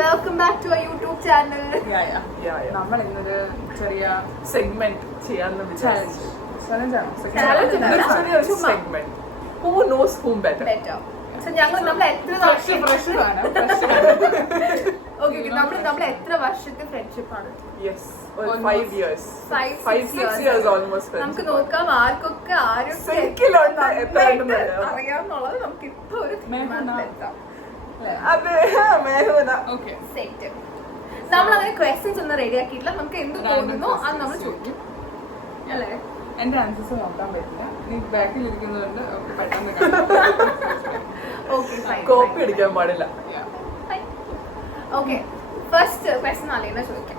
Welcome back to YouTube channel. നമ്മൾ ഇന്നൊരു ചെറിയ സെഗ്മെന്റ് ചെയ്യാന്ന് വിചാരിച്ചു. Who knows whom better? നമ്മൾ എത്ര വർഷത്തെ ഫ്രണ്ട്ഷിപ്പ് ആണ്? Yes, 5 years. 5-6 years almost. നമുക്ക് നോക്കാം ആർക്കൊക്കെ അറിയാവുന്നുള്ളത് നമുക്ക് ഇപ്പൊ ഒരു തീരുമാനത്തിലെത്താം. നമ്മളങ്ങനെ ക്വസ്റ്റ്യൻസ് ഒന്നും റെഡി ആക്കിയിട്ടില്ല. നമുക്ക് എന്ത് തോന്നുന്നു അത് നമ്മൾ ചോദിക്കും അല്ലേ? എന്റെ ആൻസേഴ്സ് നോക്കാൻ പറ്റില്ല. നീ ബാക്കിൽ ഇരിക്കുന്നതുകൊണ്ട് പെട്ടെന്ന് കോപ്പി അടിക്കാൻ പാടില്ല. ഓക്കെ, ഫസ്റ്റ് ക്വസ്റ്റ്യൻ അലീന ചോദിക്കാം.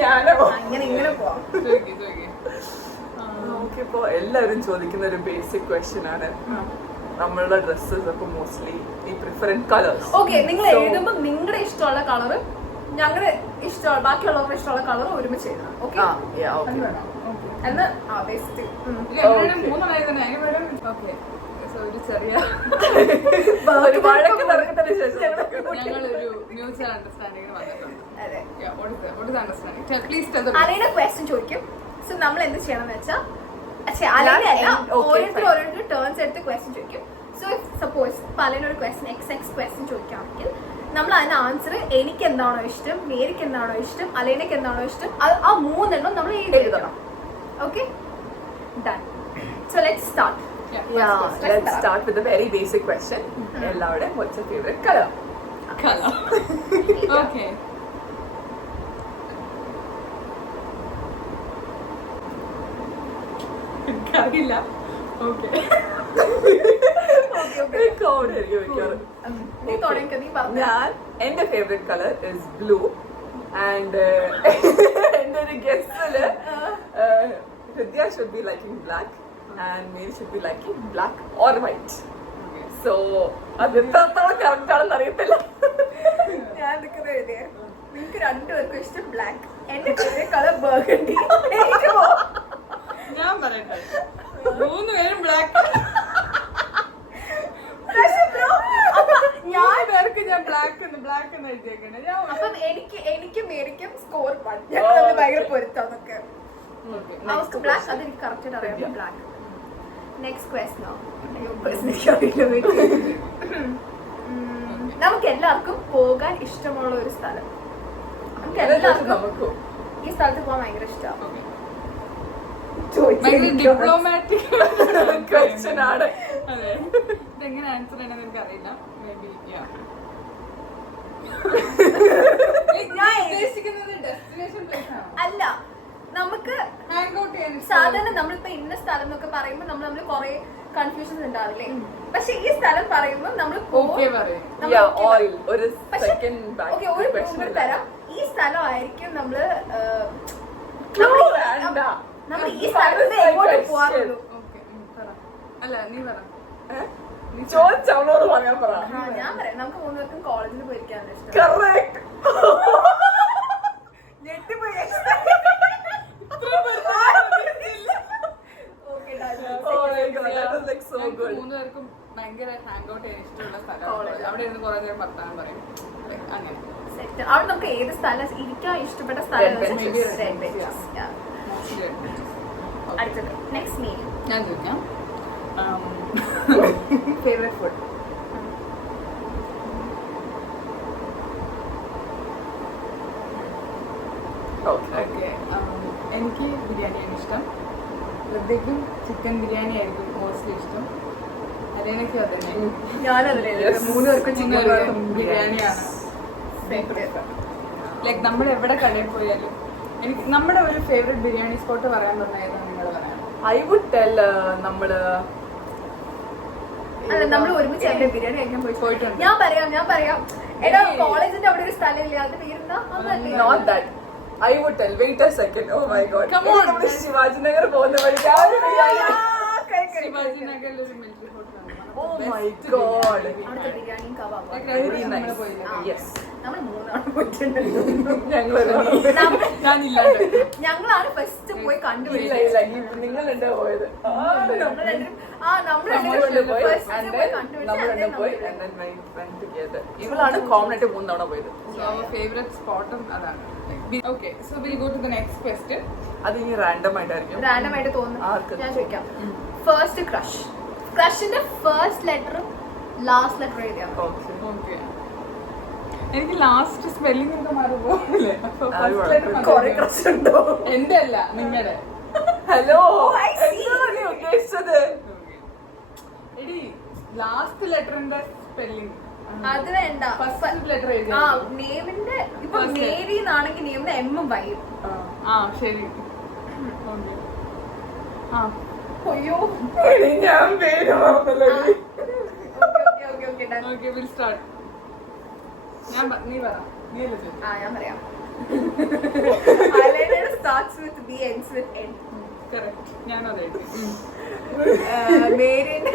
ഞാനോ? അങ്ങനെ ഇങ്ങനെ പോവാം. നമുക്കിപ്പോ എല്ലാവരും ചോദിക്കുന്ന ഒരു ബേസിക് ക്വസ്റ്റ്യൻ ആണ് നമ്മളുടെ ഡ്രസ്സസ് ഒക്കെ മോസ്റ്റ്ലി ഈ പ്രിഫറൻറ്റ് കളേഴ്സ്. ഓക്കെ, നിങ്ങൾ എഴുതുമ്പോൾ നിങ്ങളുടെ ഇഷ്ടമുള്ള കളറ് ഞങ്ങളുടെ ഇഷ്ടമുള്ള ബാക്കിയുള്ളവരുടെ ഇഷ്ടമുള്ള കളർ ഒരുമിച്ച് എഴുതണം. ഓക്കെ, എന്ന് ഒരു ചെറിയ അലീന ക്വസ്റ്റ്യൻ ചോദിക്കും. സോ നമ്മൾ എന്ത് ചെയ്യണമെന്ന് വെച്ചാൽ ഓരോരുത്തർ ടേൺസ് എടുത്ത് ക്വസ്റ്റ്യൻ ചോദിക്കും. സോ സപ്പോസ് അലീന ഒരു ക്വസ്റ്റ്യൻ ക്വസ്റ്റ്യൻ ചോദിക്കുകയാണെങ്കിൽ നമ്മൾ അതിന് ആൻസർ എനിക്ക് എന്താണോ ഇഷ്ടം, മേരിക്ക് എന്താണോ ഇഷ്ടം, അലീനക്ക് എന്താണോ ഇഷ്ടം, ആ 3 എണ്ണം നമ്മൾ എഴുതണം. Okay, done. So let's start. Let's start with a very basic question. Ellade, what's your favorite color? Okay. Karilla. Okay. ഞാൻ എന്റെ favourite colour is blue and എന്റെ ഒരു ഗസ്റ്റില് Hridya should be liking black and Mary should be liking black or white. So അത് എത്രത്തോളം correct ആണെന്ന് അറിയത്തില്ല. ഞാൻ നിങ്ങൾക്ക് രണ്ടുപേർക്കും ഇഷ്ടം ബ്ലാക്ക്, എന്റെ ഫേവറേറ്റ് കളർ ബർഗണ്ടി. ഞാൻ പറയട്ടെ, 3 പേരും ബ്ലാക്ക്. ഞാൻ ബ്ലാക്ക് എന്ന് എഴുതിയേക്കണേ. അപ്പം എനിക്കും മേരിക്കും സ്കോർ 1. ഞങ്ങൾ തമ്മിൽ ഭയങ്കര പൊരുത്താന്നൊക്കെ. അവർക്ക് ബ്ലാക്ക്, അതെനിക്ക് കറക്റ്റ് അറിയാം. ബ്ലാക്ക്. Next question. നമുക്ക് എല്ലാവർക്കും പോകാൻ ഇഷ്ടമുള്ള ഒരു സ്ഥലം. നമുക്ക് എല്ലാവർക്കും ഈ സ്ഥലത്ത് പോകാൻ ഭയങ്കര ഇഷ്ടമാണ്. ഡിപ്ലോമാറ്റിക് ക്വസ്റ്റ്യൻ ആണ്. ഇതെങ്ങനെ ആൻസർ ചെയ്യണമെന്ന് എനിക്ക് അറിയില്ല. ഞാൻ ഉദ്ദേശിക്കുന്നത് ഡെസ്റ്റിനേഷൻ പ്ലേസ് ആണ്. അല്ല, നമുക്ക് സാധാരണ നമ്മളിപ്പോ ഇന്ന സ്ഥലം എന്നൊക്കെ പറയുമ്പോൾ നമ്മൾ കുറെ കൺഫ്യൂഷൻസ് ഉണ്ടാവില്ലേ? പക്ഷെ ഈ സ്ഥലം പറയുമ്പോൾ നമ്മൾ ഒരു തരാം. ഈ സ്ഥലമായിരിക്കും നമ്മള് നമ്മൾ ഈ സ്ഥലത്ത് എങ്ങോട്ട് പോവാറുള്ളൂ. അല്ല, നീ പറ. ഞാൻ പറയാം, നമുക്ക് 3 പേർക്കും കോളേജിൽ പോയിരിക്കാണ് ഇഷ്ടം. മൂന്നുപേർക്കും ഭയങ്കര ഹാങ് ഔട്ട് ചെയ്യാൻ ഇഷ്ടമുള്ള സ്ഥലം. അവിടെ ഇരുന്ന് കുറെ നേരം വർത്താനം പറയും. അങ്ങനെ അവിടെ നമുക്ക് ഏത് സ്ഥലം ഇരിക്കാൻ ഇഷ്ടപ്പെട്ട സ്ഥലം ഞാൻ ചോദിക്കാം. Favourite food? എനിക്ക് ബിരിയാണിയാണ് ഇഷ്ടം. ഹൃദയ്ക്കും ചിക്കൻ ബിരിയാണി ആയിരിക്കും മോസ്റ്റ്ലി ഇഷ്ടം. അലീനയ്ക്കും അത് തന്നെ. ഞാനതിലും 3 പേർക്കും ചിക്കൻ ബിരിയാണിയാണ്. ലൈക്ക് നമ്മൾ എവിടെ കടയിൽ പോയാലും എനിക്ക് നമ്മുടെ ഒരു ഫേവറേറ്റ് ബിരിയാണി സ്പോട്ട് പറയാൻ പറഞ്ഞാൽ നിങ്ങൾ പറയാം. ഐ വുഡ് ടെൽ നമ്മള് ഒരുമിച്ച് ബിരിയാണി കഴിക്കാൻ പോയിട്ടുണ്ട്. ഞാൻ പറയാം എടാ, കോളേജിന്റെ അവിടെ ഒരു സ്ഥലം ഇല്ല, അത് പേരുന്ന note that. I would tell. Wait a second. Oh my God. Come on. നമ്മൾ ശിവാജി നഗർ പോകുന്ന വഴി ശിവാജി നഗറിൽ ഒരു മിലിറ്ററി ഹോട്ടലാണ്. Oh my god. അവിടുത്തെ ബിരിയാണിയും കബാബും Very nice. Yes. നമ്മൾ 3 തവണ പോയിട്ടുണ്ട്. ഞങ്ങളാണ് ഫസ്റ്റ് പോയി കണ്ടുപിടിച്ചത്. നിങ്ങൾ എന്താ പോയത്? ഇവളാണ് കോമൺ ആയിട്ട് 3 തവണ പോയത്. ഫേവറേറ്റ് സ്പോട്ടും അതാണ്. Okay so will go to the next question. അത് ഇനി റാൻഡം ആയിട്ടായിരിക്കും. റാൻഡം ആയിട്ട് തോന്നുന്നു. ഞാൻ ചോദിക്കാം. ഫസ്റ്റ് ക്രഷിന്റെ ഫസ്റ്റ് ലെറ്ററും ലാസ്റ്റ് ലെറ്റർ എഴുതിയാ. ഓക്കെ എനിക്ക് ലാസ്റ്റ് സ്പെല്ലിംഗ് ഒക്കെ മാറുപോലെ എന്റെ അല്ല നിങ്ങളുടെ. ഹലോ എടി ലാസ്റ്റ് ലെറ്ററിന്റെ സ്പെല്ലിംഗ് അത് വേണ്ട. ഫസ്റ്റ് ലെറ്റർ ആ നെയിമിന്റെ ഇപ്പൊ മേരി എന്നാണെങ്കിൽ നെയിമിന്റെ എമ്മും വൈയും. ആ ശരി. ആ അയ്യോ ഞാൻ പേര് ഓക്കെ വിൽ സ്റ്റാർട്ട്. നീ പറ. നീ അല്ലേ ചോദിച്ചത്? ഞാൻ പറയാം. Eyeliner starts with B, ends with N. Correct. ഞാനും അതെ എഴുതി. മേരിന്റെ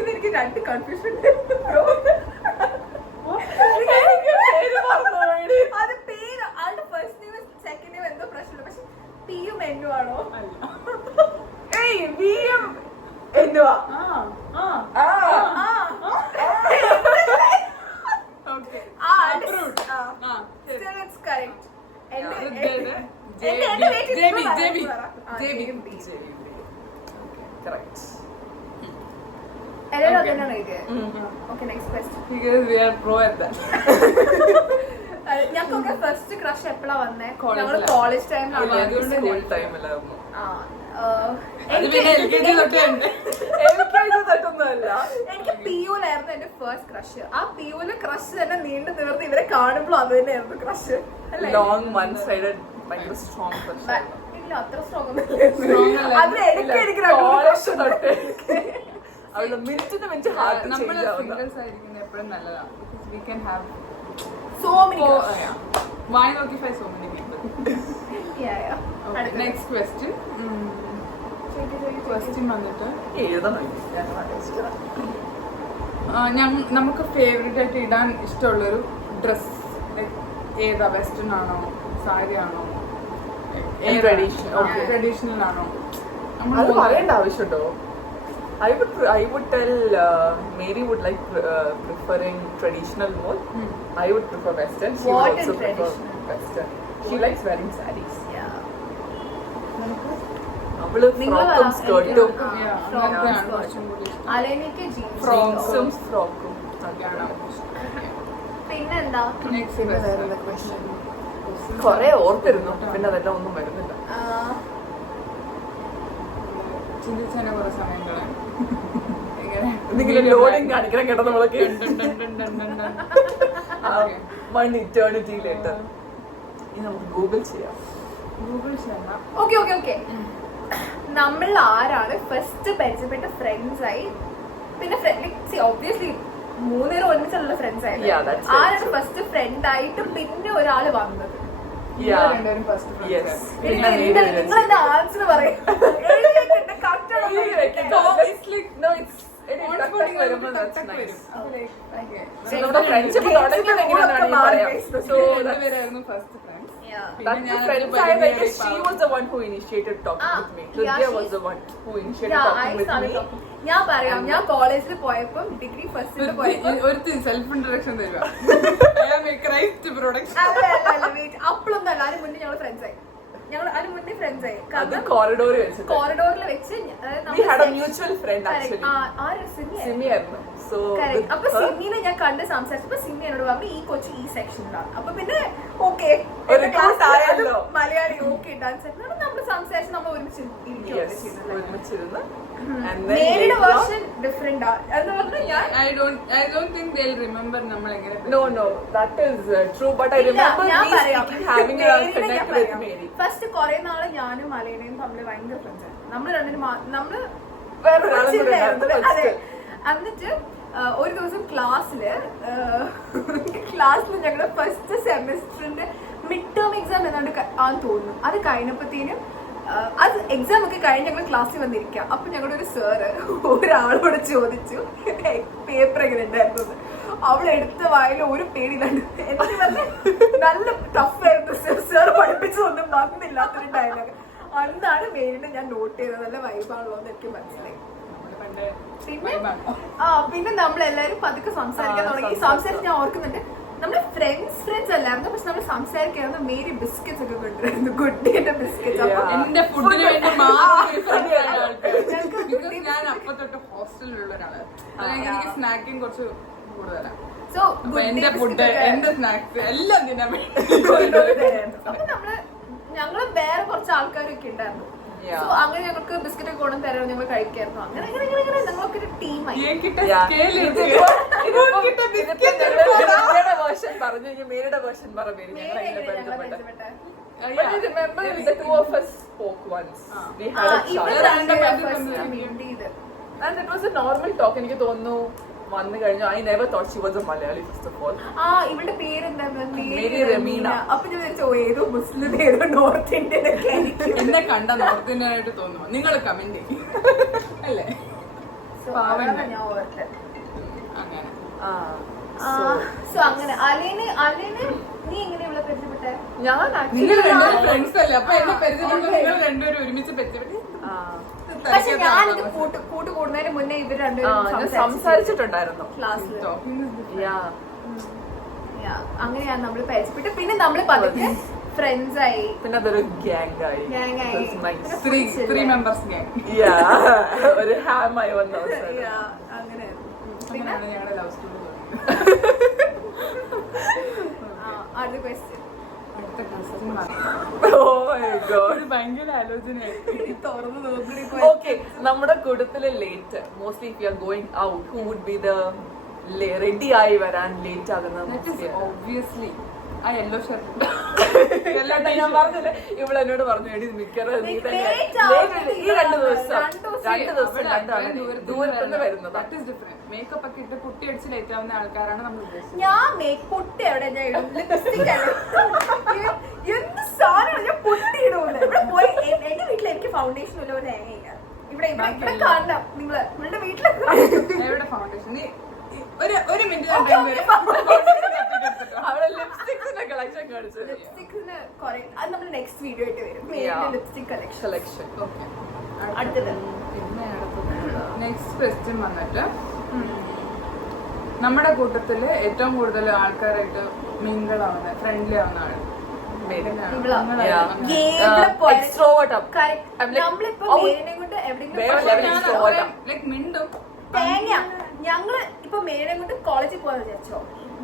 ഇതെനിക്ക് രണ്ട് കൺഫ്യൂഷൻ. അത് പേര് ആളുടെ ഫസ്റ്റ് നെയിം സെക്കൻഡ് നെയിം എന്തോ പ്രശ്നമില്ല. പക്ഷെ പിയും എന്നും ആണോ? എന്തുവാ? Okay. Approved. Still it's correct. Correct. എല്ലാവരും അതന്നെയാണ് എഴുതിയത്. Okay, next question. Because we are pro at that. ഞങ്ങൾക്കൊക്കെ ഫസ്റ്റ് ക്രഷ് എപ്പോഴാ വന്നേ? College ഞങ്ങള് ലാ. കോളേജ് ടൈമിലാണ്. സ്കൂൾ ടൈമിലായിരുന്നു. എനിക്ക് പിയുലായിരുന്നു എന്റെ ഫസ്റ്റ് ക്രഷ്. ആ പിയുലെ ക്രഷ് തന്നെ നീണ്ടു നീർന്ന് ഇവരെ കാണുമ്പോൾ അത് തന്നെയായിരുന്നു ക്രഷ്. ലോങ് വൺ സൈഡഡ് ഭയങ്കര സ്ട്രോങ് ഇല്ല, അത്ര സ്ട്രോങ് അവളുടെ മിനിറ്റിന് മിനിറ്റ് ഹാർട്ട് നമ്മൾ സിംഗിൾസ് ആയിരിക്കുന്നത് എപ്പോഴും നല്ലതാണ്. Because we can have so many why notify so many people. Okay, next question. Question വന്നിട്ട് നമുക്ക് ഫേവറേറ്റ് ആയിട്ട് ഇടാൻ ഇഷ്ടമുള്ളൊരു ഡ്രസ് ഏതാ? വെസ്റ്റേൺ ആണോ, സാരി ആണോ, ട്രഡീഷണൽ ആണോ? അത് പറയേണ്ട ആവശ്യമുണ്ടോ? I would tell Mary would like preferring traditional more. I would prefer western. She would also prefer western. She likes wearing sarees. അവള് ഫ്രോക്കും സ്കേർട്ടും ഫ്രോക്സും ഫ്രോക്കും പിന്നെന്താ കൊറേ ഓർത്തിരുന്നു, പിന്നെ അതെല്ലാം ഒന്നും വരുന്നില്ല. ചിന്തിച്ചതിനെ കുറെ സമയങ്ങള് എന്തെങ്കിലും ലോഡിങ് കാണിക്കണം കേട്ടോ നമ്മളൊക്കെ. One eternity later. ഇനി നമുക്ക് ഗൂഗിൾ ചെയ്യാം. ഗൂഗിൾ ചെയ്യാം. ഓക്കെ നമ്മൾ ആരാണ് ഫസ്റ്റ് പരിചയപ്പെട്ട ഫ്രണ്ട്സ് ആയി? പിന്നെ ഒബ്വിയസ്ലി 3 പേരും ഒരുമിച്ചുള്ള ഫ്രണ്ട്സ് ആയി. ആരാണ് ഫസ്റ്റ് ഫ്രണ്ട് ആയിട്ട് പിന്നെ ഒരാള് വന്നത്? നിങ്ങളെന്താ ആൻസർ പറയും? ഞാൻ പറയാം, ഞാൻ കോളേജിൽ പോയപ്പോ ഡിഗ്രി ഫസ്റ്റ് ഒരു സെൽഫ് ഇൻട്രൊഡക്ഷൻ തരുക. അപ്പോഴൊന്നും അല്ല, അതിന് മുന്നേ ഞങ്ങൾ ഫ്രണ്ട്സ് ആയി. അതിന് മുന്നേ ഫ്രണ്ട്സ് ആയി. കോറിഡോറിൽ വെച്ച് മ്യൂച്വൽ ഫ്രണ്ട് അപ്പൊ സിമിനെ ഞാൻ കണ്ട് സംസാരിച്ചപ്പോ സിമി എന്നോട് പറഞ്ഞു ഈ കൊച്ചു ഈ സെക്ഷനിലാണ്. അപ്പൊ പിന്നെ ഓക്കെ മലയാളി ഓക്കെ ഡാൻസ് നമ്മൾ സംസാരിച്ച് നമ്മൾ ഒരുമിച്ചിരുന്ന് മേരിയുടെ വേർഷൻ ഡിഫറെന്റ് എന്ന് പറഞ്ഞാൽ ഞാൻ I don't think they'll remember നമ്മൾ എങ്ങനെ. No, that is true, but I remember having a connect with Mary. First കുറെ നാള് ഞാനും മലയാളിയും തമ്മിൽ ഭയങ്കര ഫ്രണ്ട്സ് ആയിരുന്നു. നമ്മള് രണ്ടിനും നമ്മള് എന്നിട്ട് ഒരു ദിവസം ക്ലാസ്സില് ഞങ്ങളുടെ ഫസ്റ്റ് സെമിസ്റ്ററിന്റെ മിഡ് ടേം എക്സാം എന്നാണ്ട് ആന്ന് തോന്നുന്നു. അത് കഴിഞ്ഞപ്പോഴത്തേനും അത് എക്സാം ഒക്കെ കഴിഞ്ഞ് ഞങ്ങൾ ക്ലാസ്സിൽ വന്നിരിക്കാം. അപ്പൊ ഞങ്ങളുടെ ഒരു സാറ് ഒരാളോട് ചോദിച്ചു പേപ്പർ എങ്ങനെ ഉണ്ടായിരുന്നു. അവളെടുത്ത വായിൽ ഒരു പേടിയില്ലാണ്ട് എനിക്ക് നല്ല ടഫായിരുന്നു. Sir പഠിപ്പിച്ചതൊന്നും മറന്നില്ലാത്തൊരു dialogue. അന്നാണ് മെയിനിനെ ഞാൻ നോട്ട് ചെയ്തത്. നല്ല വൈബാണല്ലോ എന്ന് എനിക്ക് മനസ്സിലായി. പിന്നെ നമ്മളെല്ലാരും പതുക്കെ സംസാരിക്കാൻ തുടങ്ങി. സംസാരിച്ച് ഞാൻ ഓർക്കുന്നുണ്ട്, നമ്മള് ഫ്രണ്ട്സ് അല്ലായിരുന്നു, പക്ഷെ നമ്മൾ സംസാരിക്കായിരുന്നു. മേരി ബിസ്ക്കറ്റ്സ് ഒക്കെ കൊണ്ടുവരുന്നു, ഗുഡിയുടെ ബിസ്ക്കറ്റ്. എന്റെ ഫുഡിന് വേണ്ടി ഞാൻ അപ്പൊ തൊട്ട് ഹോസ്റ്റലിലുള്ള ഒരാള്, എനിക്ക് സ്നാക്കിങ് കുറച്ച് കൂടുതലാണ്. സോ എന്റെ ഫുഡ്, എന്റെ സ്നാക്സ് എല്ലാം തിന്നാൻ വേണ്ടി അപ്പൊ ഞങ്ങള് വേറെ കുറച്ച് ആൾക്കാരൊക്കെ ഉണ്ടായിരുന്നു. അങ്ങനെ ഞങ്ങൾക്ക് ബിസ്ക്കറ്റ് ഒക്കെ കൊണ്ടു തരാൻ ഞങ്ങൾ കഴിക്കായിരുന്നു. അങ്ങനെ ഞങ്ങളൊക്കെ ഒരു ടീമായി. മേരിയുടെ വേർഷൻ പറഞ്ഞു. Remember the two of us spoke once. We had a chat. And it was a normal talk. എനിക്ക് തോന്നുന്നു വന്നു കഴിഞ്ഞു. I never thought she was a Malayali first of all. ഇവളുടെ പേരെന്താ? മേരി റമീന. അപ്പൊ ഞാൻ വിചാരിച്ചു ഏതോ മുസ്ലിം ഏതോ നോർത്ത് ഇന്ത്യൻ ഒക്കെ എന്നെ കണ്ട നോർത്ത് ഇന്ത്യൻ ആയിട്ട് തോന്നുന്നു. നിങ്ങൾ കമന്റ് അല്ലേ? ഞാൻ ഓർത്തെ. അങ്ങനെ സോ അങ്ങനെ അലീന് നീ എങ്ങനെ ഇവിടെ പരിചയപ്പെട്ടെ? ഞാൻ നിങ്ങൾ രണ്ടുപേരും ഫ്രണ്ട്സ് അല്ലേ? അപ്പൊ എന്നെ പരിചയപ്പെട്ടു. നിങ്ങൾ രണ്ടുപേരും ഒരുമിച്ച് പരിചയപ്പെട്ടു. പക്ഷെ ഞാനിത് കൂട്ട് കൂടുന്നതിന് മുന്നേ ഇവർ രണ്ടുപേരും സംസാരിച്ചിട്ടുണ്ടായിരുന്നു ക്ലാസ്സിൽ. Yeah. അങ്ങനെയാണ് നമ്മൾ പരിചയപ്പെട്ടു. പിന്നെ നമ്മള് പതുക്കെ ഫ്രണ്ട്സ് ആയി. പിന്നെ അതൊരു ഗ്യാങ് ആയി. Three members gang. ഒരു ഹാമായി വന്ന അങ്ങനെയാണ് ഞങ്ങളുടെ ലവ് സ്റ്റോറി. അടുത്ത ക്വസ്റ്റ്യൻ. ഭയങ്കര ആലോചനയായി തുറന്നു നോക്കി. Okay, നമ്മുടെ കൂട്ടത്തില് late mostly if you are going out, who would be the ready ആയി വരാൻ ലേറ്റ് ആകുന്ന? ഒബ്വിയസ്ലി ആ യെല്ലോ ഷർട്ട്. ഞാൻ പറഞ്ഞില്ലേ, ഇവളെന്നോട് പറഞ്ഞു എടി മിക്കവാറും നീ തന്നെ ഈ 2 ദിവസം ദൂരത്തുനിന്ന് വരുന്നത്. മേക്കപ്പ് ഒക്കെ ഇട്ട് പുട്ടി അടിച്ച് ലേറ്റ് ആവുന്ന ആൾക്കാരാണ് നമ്മൾ ഉദ്ദേശിച്ചത്. ഞാൻ പൊട്ടി എവിടെ ഞാൻ ഇടും? ലിപ്സ്റ്റിക് എന്ത് സാധനമാണ് ഞാൻ പൊട്ടി ഇടൂല. ഇവിടെ പോയി എന്റെ വീട്ടിൽ എനിക്ക് ഫൗണ്ടേഷൻ ഇല്ല, ഒരു തേങ്ങയില്ല. ഇവിടെ കാണണം നിങ്ങള് നിങ്ങളുടെ വീട്ടിലൊക്കെ എവിടെ ഫൗണ്ടേഷൻ? ഒരു മിനിറ്റ് അവിടെ ലിപ്സ്റ്റിക്സിന്റെ കളക്ഷൻ കാണിച്ചത്. ലിപ്സ്റ്റിക്സിന് കുറെ അത് നമ്മൾ നെക്സ്റ്റ് വീഡിയോ ആയിട്ട് വരും. Lipstick collection. ഓക്കെ, അടുത്തത്. പിന്നെ നെക്സ്റ്റ് ക്വസ്റ്റ്യൻ വന്നിട്ട്, നമ്മുടെ കൂട്ടത്തില് ഏറ്റവും കൂടുതൽ ആൾക്കാരായിട്ട് മിങ്കിൾ ആവുന്ന, ഫ്രണ്ട്ലി ആവുന്ന ആള് മിണ്ടും. തേങ്ങ ഞങ്ങള് ഇപ്പൊ മേലെ കൊണ്ട് കോളേജിൽ പോകാൻ വിചാരിച്ചോ,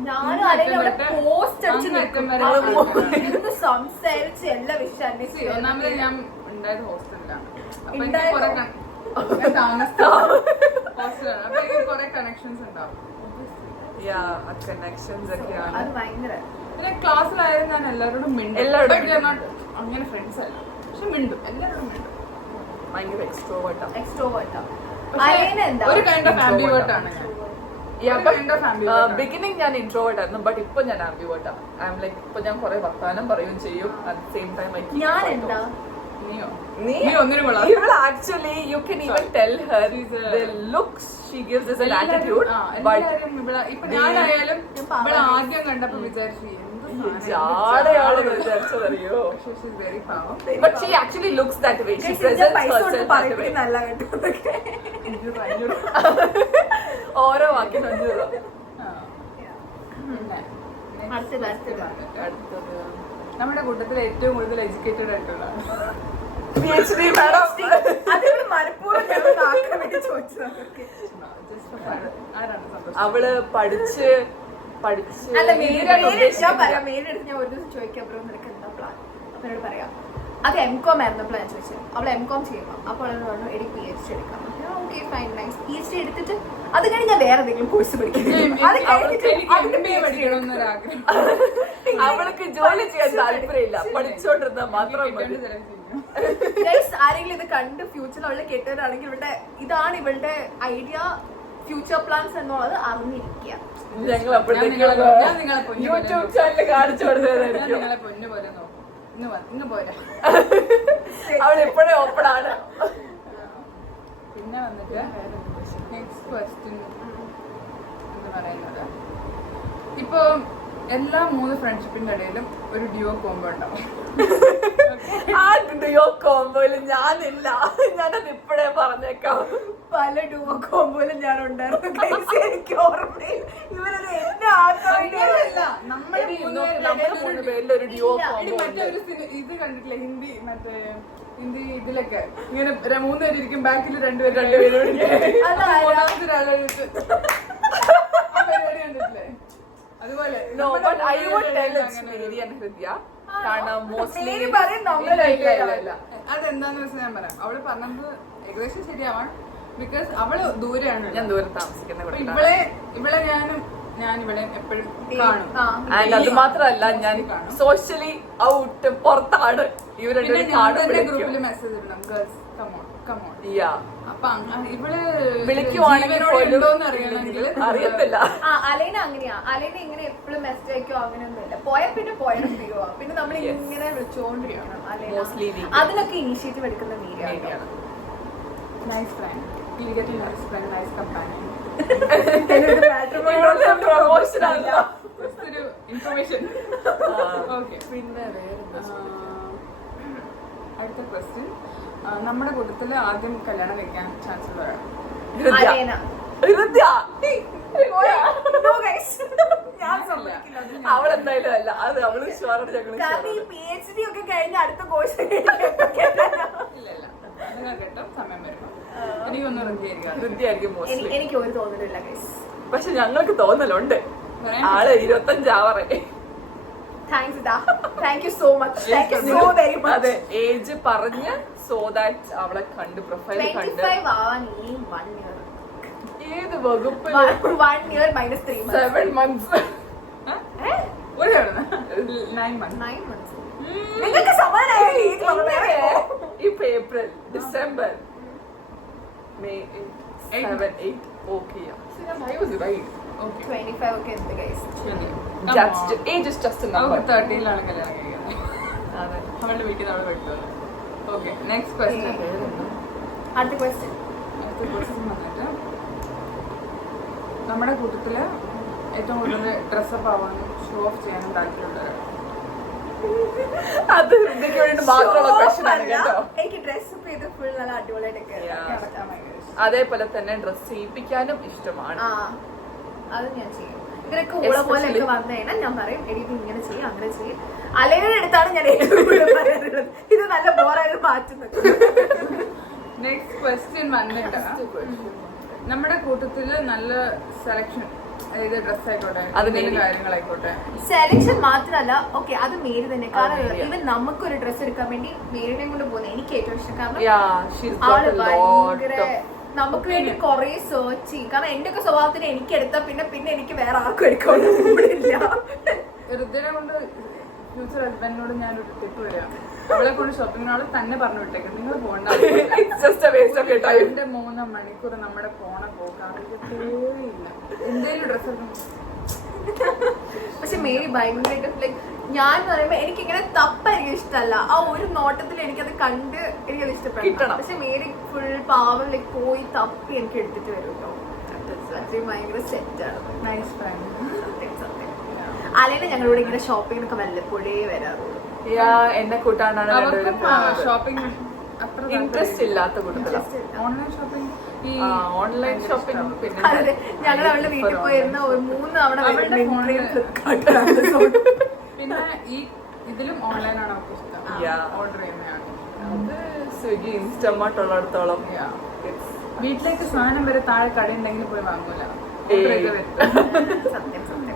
ഞാനും അല്ലെങ്കിൽ പോസ്റ്റ് അടിച്ച് നിൽക്കും, സംസാരിച്ച് എല്ലാ വിഷയം അന്വേഷിച്ചു. ഒന്നാമത് ഞാൻ ഉണ്ടായത് ഹോസ്റ്റലിലാണ്. ഹോസ്റ്റലാണ്. അപ്പൊ എനിക്ക് കുറെ കണക്ഷൻസ് ഉണ്ടാവും. അത് ഭയങ്കര. പിന്നെ ക്ലാസ്സിലായാലും ഞാൻ എല്ലാവരോടും മിണ്ടും. അങ്ങനെ ഫ്രണ്ട്സ് അല്ല, പക്ഷെ മിണ്ടും, എല്ലാവരോടും മിണ്ടും. ഭയങ്കര എക്സ്ട്രോവേർട്ടാ. ഒരു കൈൻഡ് ഓഫ് ആംബിവേർട്ട് ആണ് ഞാൻ. ബിഗിനിങ് ഞാൻ ഇൻട്രോവേർട്ട് ആയിരുന്നു, ബട്ട് ഇപ്പൊ ഞാൻ ആംബിവേർട്ട് ആണ്. ഐ എം ലൈക്ക് ഇപ്പൊ ഞാൻ കുറെ വർത്താനം പറയുകയും ചെയ്യും, അറ്റ് ദ സെയിം ടൈം ഞാൻ എന്താ നീ ഒന്നിനും കൊള്ളാം. Actually, you can even tell her the looks she gives is an attitude. But ഇപ്പൊ ഞാനായാലും ഇവിടെ ആദ്യം കണ്ടപ്പോ വിചാരിച്ചു വിചാരിച്ചതറിയോ, but she actually looks that way. She presents herself that way. ഓരോ വാക്കിന് 5 രൂപ. അടുത്തത് നമ്മുടെ കൂട്ടത്തിൽ ഏറ്റവും കൂടുതൽ എഡ്യൂക്കേറ്റഡ് ആയിട്ടുള്ള PhD madam. അതിവിടെ മനഃപൂർവ്വം ഞങ്ങൾ ആക്കാൻ വേണ്ടി ചോദിച്ചതാണ്. അവള് പഠിച്ച് അല്ല മേലെടുത്ത് ഞാൻ ഒരു ദിവസം ചോദിക്കാം, ബ്രോ നിനക്ക് എന്താ പ്ലാൻ? അപ്പൊ എന്നോട് പറയാം അത് M.Com ആയിരുന്നു പ്ലാൻ ചോദിച്ചത്. അവൾ M.Com ചെയ്യുമ്പോൾ അപ്പോൾ അവളോട് പറഞ്ഞു എടി PhD എടുക്കാം. Okay fine nice. PhD എടുത്തിട്ട് അത് കഴിഞ്ഞ് ഞാൻ വേറെ എന്തെങ്കിലും കോഴ്സ് പഠിക്കും. അവൾക്ക് ജോലി ചെയ്യാൻ താല്പര്യമില്ല, പഠിച്ചോണ്ടിരുന്ന മാത്രം. ആരെങ്കിലും ഇത് കണ്ട് ഫ്യൂച്ചറിൽ അവളെ കേട്ടവരാണെങ്കിൽ ഇതാണ് ഇവളുടെ ഐഡിയ, ഫ്യൂച്ചർ പ്ലാൻസ് എന്നുള്ളത് അറിഞ്ഞിരിക്കുക. ഞങ്ങൾ യൂട്യൂബ് ചാനൽ കാണിച്ചു കൊടുത്തതായിരിക്കും. ഇന്ന് പോരാ. അവൾ ഇപ്പോഴേ ഓപ്പൺ ആണ്. പിന്നെ വന്നിട്ട് നെക്സ്റ്റ് ക്വസ്റ്റ്യൻ എന്ന് പറയുന്നത്, ഇപ്പൊ എല്ലാ 3 ഫ്രണ്ട്ഷിപ്പിന്റെ ഇടയിലും ഒരു ഡ്യുവോ കോംബോ ഉണ്ടാവും. ആ ഡ്യുവോ കോംബോയില് ഞാനില്ല. ഞാനത് ഇപ്പോഴേ പറഞ്ഞേക്കാം. പല ഡുവോ കോമ്പോയിലും ഞാൻ ഉണ്ടായിരുന്നു. എനിക്ക് ഓർമ്മയില്ല. ഇവരത് എന്നെ അങ്ങനെയല്ല, നമ്മള് നമ്മുടെ 3 പേരിൽ ഒരു ഡ്യുവോ കോംബോ ഉണ്ട്. മറ്റൊരു ഇത് കണ്ടിട്ടില്ല, ഹിന്ദി ഇതിലൊക്കെ ഇങ്ങനെ 3 പേരിരിക്കും, ബാക്കിൽ 2 പേര് അതുപോലെ കാരണം മോസ്റ്റ്ലി അതെന്താന്ന് വെച്ചാൽ ഞാൻ പറയാം. അവള് പറഞ്ഞത് ഏകദേശം ശരിയാവാൻ, ബിക്കോസ് അവള് ദൂരെയാണ്. ഞാൻ ദൂരെ താമസിക്കുന്ന ഇവളെ ഞാൻ ഇവിടെ എപ്പോഴും കാണും. ആൻഡ് അത് മാത്രല്ല, ഞാൻ സോഷ്യലി ഔട്ട് പുറത്താണ്. ഇവരുടെ ഗ്രൂപ്പിൽ മെസ്സേജ് ഇടണം, ഗേൾസ് കമോൺ കമോൺ. അപ്പൊ ഇവള് വിളിക്കുവാണെങ്കിൽ അറിയത്തില്ല. അലൈന അങ്ങനെയാ. അലൈന ഇങ്ങനെ എപ്പോഴും മെസ്സേജ് അയക്കോ അങ്ങനെയൊന്നുമില്ല. പോയാ പിന്നെ പോയാ പിന്നെ നമ്മൾ ഇങ്ങനെ വിളിച്ചുകൊണ്ടിരിക്കണം. അലൈന അതിനൊക്കെ ഇനിഷ്യേറ്റീവ് എടുക്കുന്ന മീഡിയാണ്. Nice friend, nice friend, nice companion. Promotion അല്ല, ഒരു ഇൻഫർമേഷൻ. ഓക്കെ, പിന്നെ അടുത്ത ക്വസ്റ്റ്യൻ, നമ്മുടെ കൂട്ടത്തില് ആദ്യം കല്യാണം കഴിക്കാൻ ചാൻസ് ഉള്ളവരാണ്. അവളെന്തായാലും അല്ല, അത് അവള് വിശ്വാസം ഞങ്ങൾ PhD ഒക്കെ കഴിഞ്ഞ അടുത്ത കോഴ്സ് ഇല്ല, നിങ്ങൾ കേട്ടോ, സമയം വരുമ്പോ എനിക്കൊന്നും ഹൃദ്യായിരിക്കും മോസ്റ്റ്ലി. എനിക്ക് ഒരു തോന്നലില്ല ഗൈസ്. പക്ഷെ ഞങ്ങൾക്ക് തോന്നലുണ്ട്. ആള് 25 ആവറേ. Thank you so much. Thank you so very much. അതെ, ഏജ് പറഞ്ഞ് സോ ദാറ്റ് അവളെ കണ്ട് പ്രൊഫൈൽ കണ്ട് 25 ആവാൻ ഈ 1 ഇയർ. ഏത് വകുപ്പ്? 1 year minus 3 months. 7 months. 9 months. 9 months. നിങ്ങൾക്ക് സമാധാനമായി ഇപ്പൊ April, December, May, 7, 8. Okay, I was right. Okay. 25 ഒക്കെ എന്ത് guys? Age is just a number. 30-ലാണ് കല്യാണം കഴിക്കുന്നത്. അവളുടെ വീട്ടിൽ നിന്ന് അവള് പെട്ടത്. Okay, next question. അടുത്ത ക്വസ്റ്റ്യൻ വന്നിട്ട്, നമ്മുടെ കൂട്ടത്തില് ഏറ്റവും കൂടുതൽ ഡ്രസ്സപ്പ് ആവാനും ഷോ ഓഫ് ചെയ്യാനും താല്പര്യമുള്ളവരാണ്. അത് ഹൃദയ്ക്ക് വേണ്ടി മാത്രമുള്ള ക്വസ്റ്റ്യൻ ആണ് കേട്ടോ. എനിക്ക് ഡ്രസ്സപ്പ് ചെയ്ത് ഫുൾ നല്ല അടിപൊളിയായിട്ടൊക്കെ അതേപോലെ തന്നെ ഡ്രസ് ചെയ്യിപ്പിക്കാനും ഇഷ്ടമാണ്. അത് ഞാൻ ചെയ്യും. ഇവരൊക്കെ ഊള പോലെയൊക്കെ വന്നു കഴിഞ്ഞാൽ ഞാൻ പറയും, എനിക്ക് ഇങ്ങനെ ചെയ്യും അങ്ങനെ ചെയ്യും. അലൈനയുടെ അടുത്താണ് ഞാൻ ഏറ്റവും കൂടുതൽ പറയാറുള്ളത്. ഇത് നല്ല ബോറായിട്ട് മാറ്റുന്നത്. നെക്സ്റ്റ് ക്വസ്റ്റ്യൻ വന്നിട്ട്, നമ്മുടെ കൂട്ടത്തില് നല്ല സെലക്ഷൻ, അതായത് ഡ്രസ് ആയിക്കോട്ടെ, കാര്യങ്ങളായിക്കോട്ടെ, സെലക്ഷൻ മാത്രല്ല, ഓക്കെ അത് മേരി തന്നെ. കാരണം ഇവൻ നമുക്കൊരു ഡ്രസ്സ് എടുക്കാൻ വേണ്ടി മേരിനെയും കൊണ്ട് പോകുന്നത് എനിക്ക് ഏറ്റവും ഇഷ്ടം. കാരണം ആള് ഭയങ്കര നമുക്ക് വേണ്ടി കൊറേ സെർച്ച് ചെയ്യും. കാരണം എന്റെ ഒക്കെ സ്വഭാവത്തിന് എനിക്ക് എടുത്താൽ പിന്നെ എനിക്ക് വേറെ ആർക്കും എടുക്കാനില്ല. ഋതുവിനെ കൊണ്ട് ഫ്യൂച്ചർ ഹസ്ബൻഡിനോട് ഞാനൊരു ടിപ്പ് വരാം. അവളെ കൊണ്ട് ഷോപ്പിങ്ങിനോട് തന്നെ പറഞ്ഞു വിട്ടേക്കും, നിങ്ങൾ പോകണ്ട. 3 മണിക്കൂർ നമ്മുടെ പോണ പോകാറില്ല. എന്തേലും ഡ്രസ്സ്. പക്ഷെ മേരി ഭയങ്കരമായിട്ട് ലൈക്ക് ഞാൻ പറയുമ്പോ എനിക്കിങ്ങനെ തപ്പായിരിക്കും ഇഷ്ടമല്ല. ആ ഒരു നോട്ടത്തിൽ എനിക്കത് കണ്ട് എനിക്കത് ഇഷ്ടപ്പെടണം. പക്ഷെ മേരി ഫുൾ പാവം ലൈക്ക് പോയി തപ്പി എനിക്ക് എടുത്തിട്ട് വരും കേട്ടോ. അത്രയും ഭയങ്കര സെറ്റാണ്. Nice friend. അലൈന ഞങ്ങളിവിടെ ഇങ്ങനെ ഷോപ്പിങ്ങിനൊക്കെ വല്ലപ്പോഴേ വരാറുള്ളൂ. എന്നെ കൂട്ടാനാണ് ഷോപ്പിംഗ് അത്ര ഇൻട്രസ്റ്റ് ഇല്ലാത്ത കൂട്ടത്തില. Online shopping, online shopping. പിന്നെ ഞങ്ങൾ അവളുടെ വീട്ടിൽ പോയിരുന്ന 3 തവണ പിന്നെ ഈ ഇതിലും ഓൺലൈനാണ് അവർക്ക് ഇഷ്ടം, ഓർഡർ ചെയ്യുന്നതാണ്. അത് സ്വിഗ്ഗി, ഇൻസ്റ്റമാർട്ട് ഉള്ളിടത്തോളം വീട്ടിലേക്ക് സാധനം വരെ താഴെ കടയുണ്ടെങ്കിൽ പോയി വാങ്ങൂല. സത്യം സത്യം.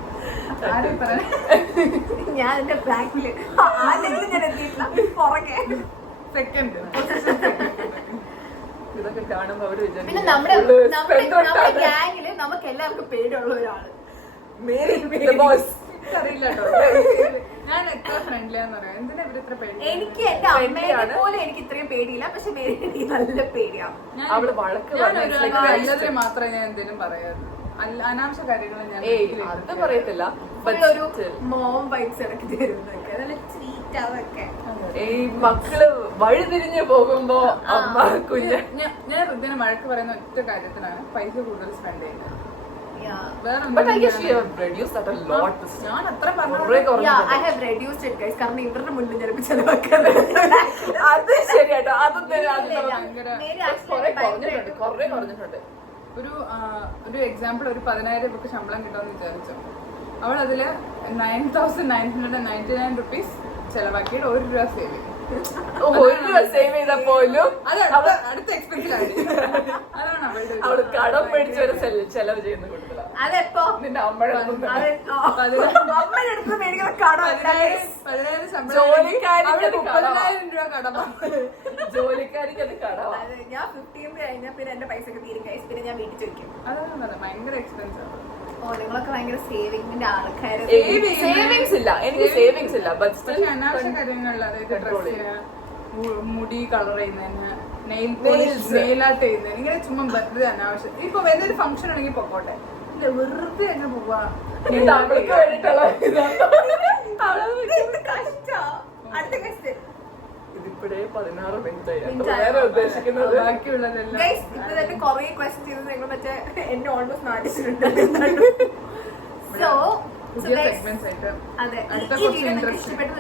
ഞാൻ എന്റെ ബാക്കില് ഞാൻ എത്തിയിട്ടില്ല, പുറകെ സെക്കൻഡ്. ഇതൊക്കെ കാണുമ്പോ അവര് പിന്നെ നമ്മുടെ ഗ്യാങ്ങില് നമുക്ക് എല്ലാവർക്കും പേടിയുള്ള ഒരാള് അറിയില്ല കേട്ടോ, ഞാൻ എത്ര ഫ്രണ്ട്ലിയാന്ന് പറയാം. എന്തിനാ ഇവര് ഇത്ര പേടി? എനിക്ക് എന്റെ അമ്മേനെ പോലെ എനിക്ക് ഇത്രയും പേടിയില്ല. പക്ഷെ നല്ല പേടിയാണ്. അവള് വഴക്ക് എല്ലാത്തിനും മാത്രമേ ഞാൻ എന്തെങ്കിലും പറയാറ്. അനാവശ്യ കാര്യങ്ങൾ ഞാൻ ഏയ് അത് പറയത്തില്ല But ഒരു still. മോം വൈബ്സ് ഇടയ്ക്ക് തരുന്നതൊക്കെ നല്ല സ്വീറ്റ് അതൊക്കെ. ഈ മക്കള് വഴി തിരിഞ്ഞു പോകുമ്പോ അമ്മ കുഞ്ഞ് ഞാൻ ഹൃദയനെ വഴക്ക് പറയുന്ന ഒറ്റ കാര്യത്തിനാണ് പൈസ കൂടുതൽ സ്പെൻഡ് ചെയ്യുന്നത്. Yeah. വേറെ But I guess we have reduced that a lot this time. ഞാൻ അത്ര കുറേ പറഞ്ഞു കുറഞ്ഞു. Yeah, I have reduced it guys. കാരണം ഇവരുടെ മുന്നിൽ ചിലപ്പോൾ ചെലവാക്കാൻ അത് ശരിയാട്ടോ അതൊന്നും ഭയങ്കര കുറെ കുറഞ്ഞിട്ടുണ്ട് ഒരു എക്സാമ്പിൾ ഒരു 10,000 രൂപ ശമ്പളം കിട്ടുമെന്ന് വിചാരിച്ചു. അവൾ അതില് 9,999 റുപ്പീസ് ചെലവാക്കിയിട്ട് 1 രൂപ സേവ് ചെയ്തു. 1 രൂപ സേവ് ചെയ്ത പോലും അത് അടുത്ത എക്സ്പെൻസിലാണ്. അതാണ് അവളുടെ അവള് കടം മേടിച്ച് വരെ ചെലവ് ചെയ്യുന്ന കൊടുത്തില്ല. അതെപ്പോ നിന്റെ അമ്മയുടെ അമ്മയുടെ അടുത്ത് മേടിക്കുന്ന കടം 10,000 ശമ്പളം ജോലിക്കാരി 30,000 രൂപ കടമാണ്. ജോലിക്കാരിക്ക് അത് കടവാ. അതെ, ഞാൻ 15th കഴിഞ്ഞാൽ പിന്നെ എന്റെ പൈസ ഒക്കെ തീരും guys. പിന്നെ ഞാൻ വീട്ടിൽ ചോദിക്കും. അതാണ് പറഞ്ഞത്, ഭയങ്കര എക്സ്പെൻസ് ആണ്. ഓ നിങ്ങളൊക്കെ ഭയങ്കര സേവിങ്ങിന്റെ ആൾക്കാര്. സേവിങ്സ് ഇല്ല, എനിക്ക് സേവിങ്സ് ഇല്ല. ബട്ട് പക്ഷെ അനാവശ്യ കാര്യങ്ങളിൽ അതായത് ഡ്രസ്സിന്, മുടി കളർ ചെയ്യുന്നതിന്, Nails. നെയിൽ ആർട്ട് ചെയ്യുന്നതിന്, ഇങ്ങനെ ചുമ്മാ വെറുതെ അനാവശ്യം. ഇപ്പൊ എന്തൊരു ഫംഗ്ഷൻ ആണെങ്കിൽ പൊക്കോട്ടെ, ഇല്ല വെറുതെ അങ്ങ് പോവാ. അവൾക്ക് വേണ്ടിട്ടുള്ള എന്ത് കഷ്ടാ. അടുത്ത question. ഇതിപ്പോഴേ 16 മിനിറ്റ് Minute വേറെ ഉദ്ദേശിക്കുന്നത് ബാക്കിയുള്ളതെല്ലാം Guys, ഇപ്പൊ തന്നെ കുറേ ക്വസ്റ്റ്യൻ ചെയ്തത് നിങ്ങൾ മറ്റേ എന്നെ ഓൾമോസ്റ്റ് നാട്ടിച്ചിട്ടുണ്ട്. പുതിയ സെഗ്മെന്റ്സ് ആയിട്ട് അതെ, അടുത്ത ഈ കുറച്ച് വീഡിയോ നിങ്ങൾക്ക് interesting. ഇഷ്ടപ്പെട്ടു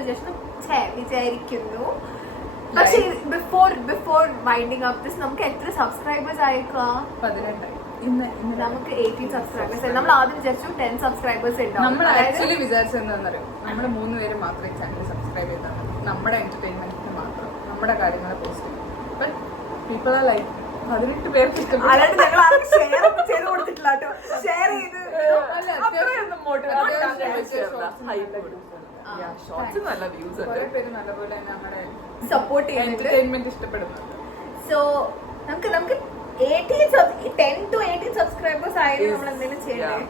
വിചാരിക്കുന്നു. പക്ഷേ ബിഫോർ വൈൻഡിങ് അപ്പ് ദിസ് നമുക്ക് എത്ര സബ്സ്ക്രൈബേഴ്സ് ആയേക്കാ? 18 ഇന്ന് നമുക്ക് 18 സബ്സ്ക്രൈബേഴ്സ്. നമ്മൾ ആദ്യം വിചാരിച്ചു 10 സബ്സ്ക്രൈബേഴ്സ് ഉണ്ടാവും. നമ്മൾ ആക്ച്വലി വിചാരിച്ചത് എന്താണെന്നറിയോ, നമ്മൾ 3 പേര് മാത്രമേ ചാനൽ സബ്സ്ക്രൈബ് ചെയ്താൽ മതി, നമ്മുടെ എന്റർടൈൻമെന്റിന് മാത്രം, നമ്മുടെ കാര്യങ്ങളെ പോസ്റ്റ് ചെയ്യും. ബട്ട് പീപ്പിൾ ആർ ലൈക്ക് 18 പേർക്ക് ഇഷ്ടപ്പെട്ടു. അല്ലാണ്ട് ഞങ്ങൾ ആർക്കും ഷെയർ ഒന്നും ചെയ്ത് കൊടുത്തിട്ടില്ല കേട്ടോ. ഷെയർ ചെയ്ത് ഷോർട്സ് നല്ല വ്യൂസ് ഉണ്ട്. കുറെ പേര് നല്ലപോലെ നമ്മുടെ സപ്പോർട്ട് ചെയ്യുന്നുണ്ട്. എന്റർടൈൻമെന്റ് ഇഷ്ടപ്പെടുന്നുണ്ട്. സോ നമുക്ക് 10 to 18 സബ്സ്ക്രൈബേഴ്സ് ആയാലും നമ്മൾ എന്തെങ്കിലും ചെയ്യണ്ടേ?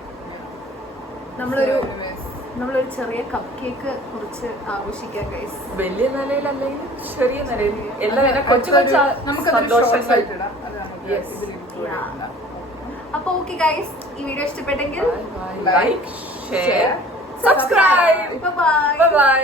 നമ്മളൊരു ചെറിയ കപ്പ് കേക്ക് കുറിച്ച് ആഘോഷിക്കാം ഗൈസ്. വലിയ നിലയിലല്ലെങ്കിൽ ചെറിയ നിലയിൽ എല്ലാം കൊച്ചു കൊച്ചു സന്തോഷങ്ങൾ. അപ്പൊ ഓക്കെ ഗൈസ്, ഈ വീഡിയോ ഇഷ്ടപ്പെട്ടെങ്കിൽ like, share, subscribe. Bye. By.